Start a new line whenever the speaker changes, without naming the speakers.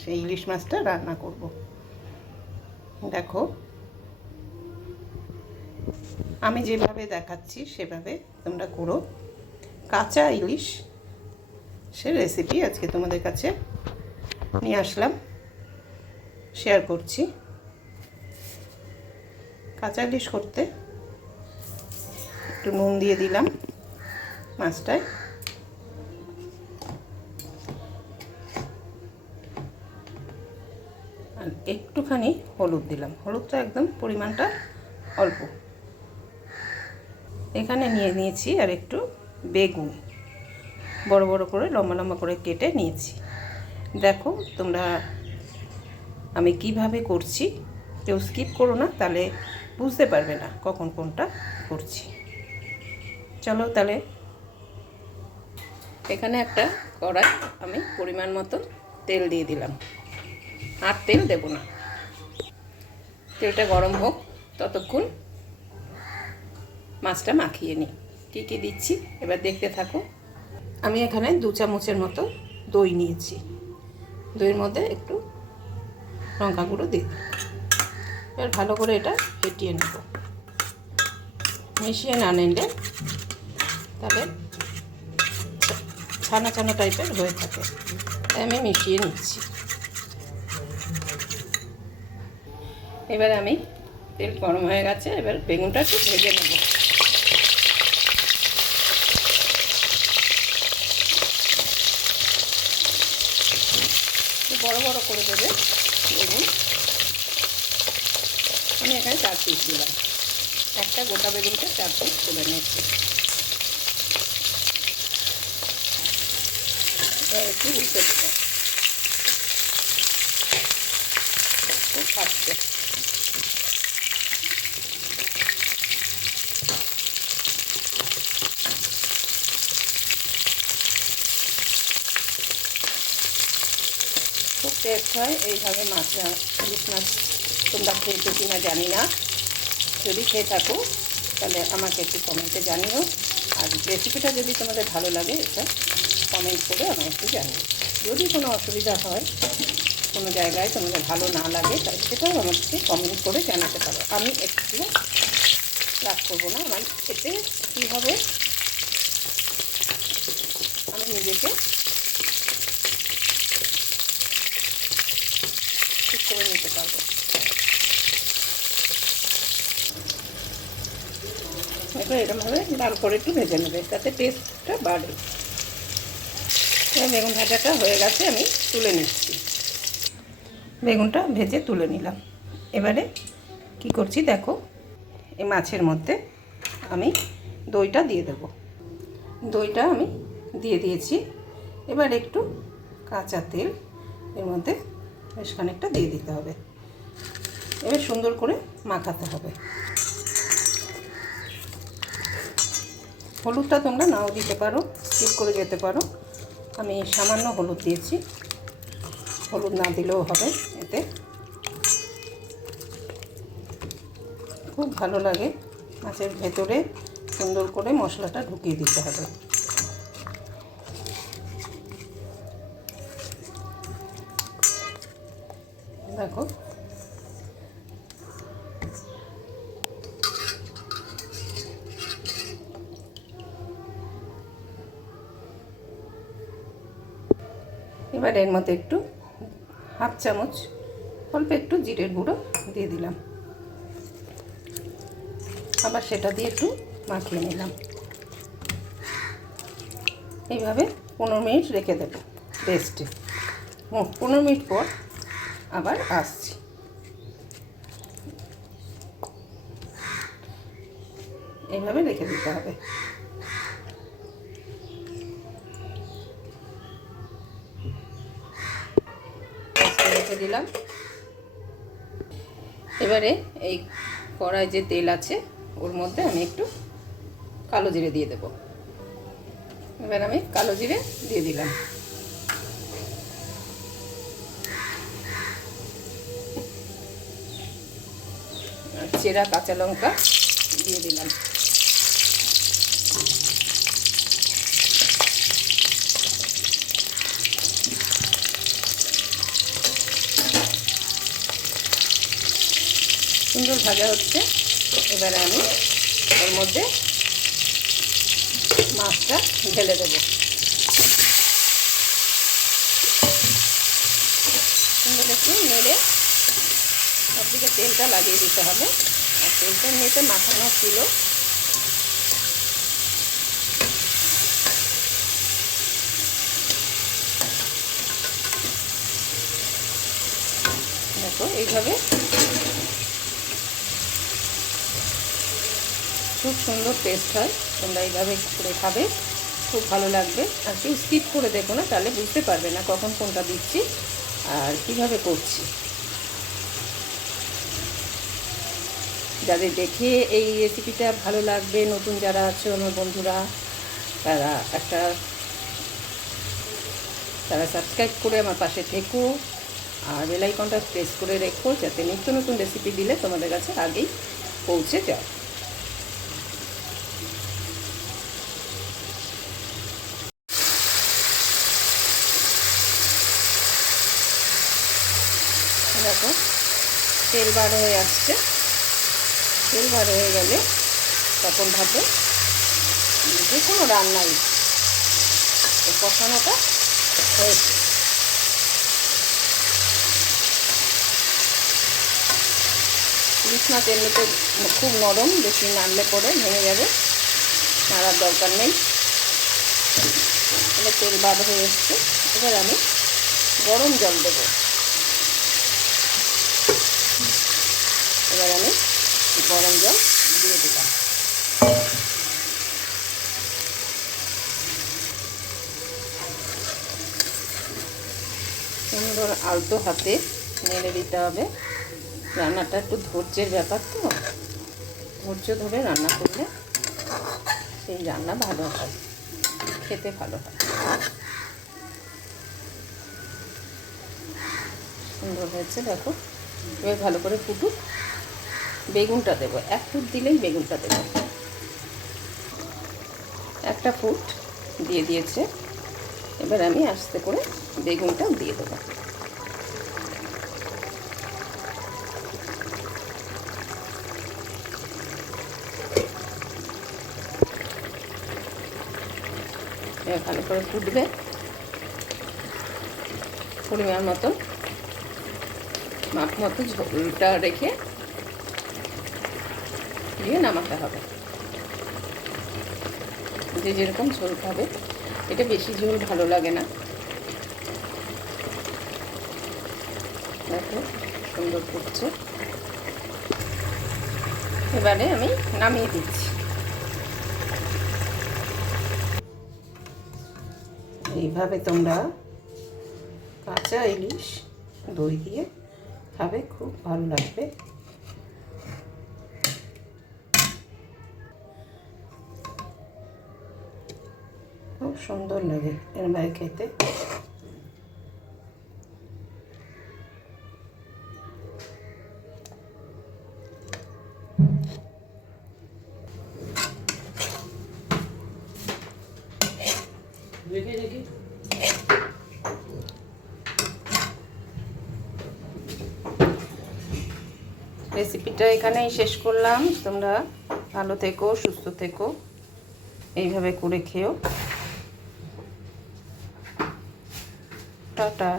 সেই ইলিশ মাছটা রান্না করব। দেখো। আমি যেভাবে দেখাচ্ছি, সেভাবে তোমরা করো। কাঁচা ইলিশ, সে রেসিপি আজকে তোমাদের কাছে নিয়ে আসলাম। শেয়ার করছি। কাঁচা ইলিশ করতে একটু নুন দিয়ে দিলাম মাছটায়। একটুখানি হলুদ দিলাম। হলুদটা একদম পরিমাণটা অল্প। এখানে নিয়ে নিয়েছি আর একটু বেগুন। বড় বড় করে, লম্বা লম্বা করে কেটে নিয়েছি। দেখো তোমরা আমি কীভাবে করছি। কেউ স্কিপ করো না, তাহলে বুঝতে পারবে না কখন কোনটা করছি। চলো তাহলে এখানে একটা কড়াই আমি পরিমাণ মতো তেল দিয়ে দিলাম। আর তেল দেব না। তেলটা গরম হোক, ততক্ষণ মাছটা মাখিয়ে নিই। কী কী দিচ্ছি, এবার দেখতে থাকো। আমি এখানে দু চামচের মতো দই নিয়েছি। দইয়ের মধ্যে একটু লঙ্কা গুঁড়ো দিই। এবার ভালো করে এটা ফেটিয়ে নেব। মিশিয়ে না নিলে তাহলে ছানা ছানা টাইপের হয়ে থাকে। আমি মিশিয়ে নিচ্ছি। এবার আমি তেল গরম হয়ে গেছে, এবার বেগুনটা একটু ভেজে নেব। বড় বড় করে দেবে বেগুন। আমি এখানে চার পিস দিলাম। একটা গোটা বেগুনটা চার পিস তুলে এবার একটু উল্টে খুব ফাটছে। টেস্ট হয়, এইভাবে মাছ ইলিশ মাছ তোমরা খেয়েছো কি না জানি না। যদি খেয়ে থাকো, তাহলে আমাকে একটু কমেন্টে জানিও। আর রেসিপিটা যদি তোমাদের ভালো লাগে, এটা কমেন্ট করে আমাকে একটু জানিও। যদি কোনো অসুবিধা হয়, কোনো জায়গায় তোমাদের ভালো না লাগে, তাহলে সেটাও আমাকে কমেন্ট করে জানাতে পারো। আমি একটু রাগ করব না, আমার এতে কী হবে? আমি নিজেকে ঠিক করে নিতে পারব এবার এরকমভাবে লাল করে একটু ভেজে নেবে, তাতে টেস্টটা বাড়ে বেগুন ভাজাটা হয়ে গেছে, আমি তুলে নিচ্ছি। বেগুনটা ভেজে তুলে নিলাম। এবারে কি করছি দেখো, এই মাছের মধ্যে আমি দইটা দিয়ে দেব। দইটা আমি দিয়ে দিয়েছি। এবার একটু কাঁচা তেল, এর মধ্যে বেশ খানিকটা দিয়ে দিতে হবে। এবার সুন্দর করে মাখাতে হবে। হলুদটা তোমরা নাও দিতে পারো স্কিপ করে যেতে পারো। আমি সামান্য হলুদ দিয়েছি। হলুদ না দিলেও হবে এতে। খুব ভালো লাগে মাছের ভেতরে সুন্দর করে মশলাটা ঢুকিয়ে দিতে হবে। দেখো এবার এর মধ্যে একটু হাফ চামচ, অল্প একটু জিরের গুঁড়ো দিয়ে দিলাম। আবার সেটা দিয়ে একটু মাখিয়ে নিলাম। এইভাবে পনেরো মিনিট রেখে দেবো রেস্টে পনেরো মিনিট পর আবার আসছি। এইভাবে রেখে দিতে হবে রেখে দিলাম। এবারে এই কড়াই যে তেল আছে, ওর মধ্যে আমি একটু কালো জিরে দিয়ে দেব। এবার আমি কালো জিরে দিয়ে দিলাম। চেরা কাঁচা লঙ্কা দিয়ে দিলাম সুন্দর ভাজা হচ্ছে। এবারে আমি ওর মধ্যে মাছটা ঢেলে দেবো। সুন্দর একটু নেড়ে সবদিকে তেলটা লাগিয়ে দিতে হবে। আর তেলটা নিতে মাখানো ছিল। দেখো এইভাবে খুব সুন্দর টেস্ট হয়। তোমরা এইভাবে করে খাবে, খুব ভালো লাগবে। আর কেউ স্কিপ করে দেখো না, তাহলে বুঝতে পারবে না কখন কোনটা দিচ্ছি আর কীভাবে করছি। যাদের দেখে এই রেসিপিটা ভালো লাগবে, নতুন যারা আছে, আমার বন্ধুরা, তারা একটা তারা সাবস্ক্রাইব করে আমার পাশে থেকো আর বেলাইকনটা প্রেস করে রেখো, যাতে নিত্য নতুন রেসিপি দিলে তোমাদের কাছে আগেই পৌঁছে যায় দেখো তেল বার হয়ে আসছে। তেল বার হয়ে গেলে তখন ভাববে যে কোনো রান্নাই কষানোটা হয়েছে। ইলিশ মাছ খুব নরম, বেশি নাড়লে পরে ভেঙে যাবে, নাড়ার দরকার নেই। তাহলে তেল বার হয়ে এসছে। এবার আমি গরম জল দেবো। এবার আমি গরম জল দিয়ে দিলাম। সুন্দর আলতো হাতে নেড়ে দিতে হবে। রান্নাটা একটু ধৈর্যের ব্যাপার তো। ধৈর্য ধরে রান্না করলে সেই রান্না ভালো হয়, খেতে ভালো হয়। সুন্দর হয়েছে, দেখো। এবার ভালো করে ফুটুক। বেগুনটা দেবো। এক ফুট দিলেই বেগুনটা দেবো। একটা ফুট দিয়ে দিয়েছে। এবার আমি আস্তে করে বেগুনটা দিয়ে দেবো। ভালো করে ফুটবে। পরিমাণ মতো, মাপ মতো ঝোলটা রেখে দিয়ে নামাতে হবে। যে যেরকম ঝোল খাবে, এটা বেশি ঝোল ভালো লাগে না। দেখো, সুন্দর করছে এবারে আমি নামিয়ে দিচ্ছি। এইভাবে তোমরা কাঁচা ইলিশ দই দিয়ে খাবে, খুব ভালো লাগবে। সুন্দর লাগে এরভাবে খেতে।
রেখে রেখে
রেসিপিটা এখানেই শেষ করলাম। তোমরা ভালো থেকো সুস্থ থেকো। এইভাবে করে খেও। টাটা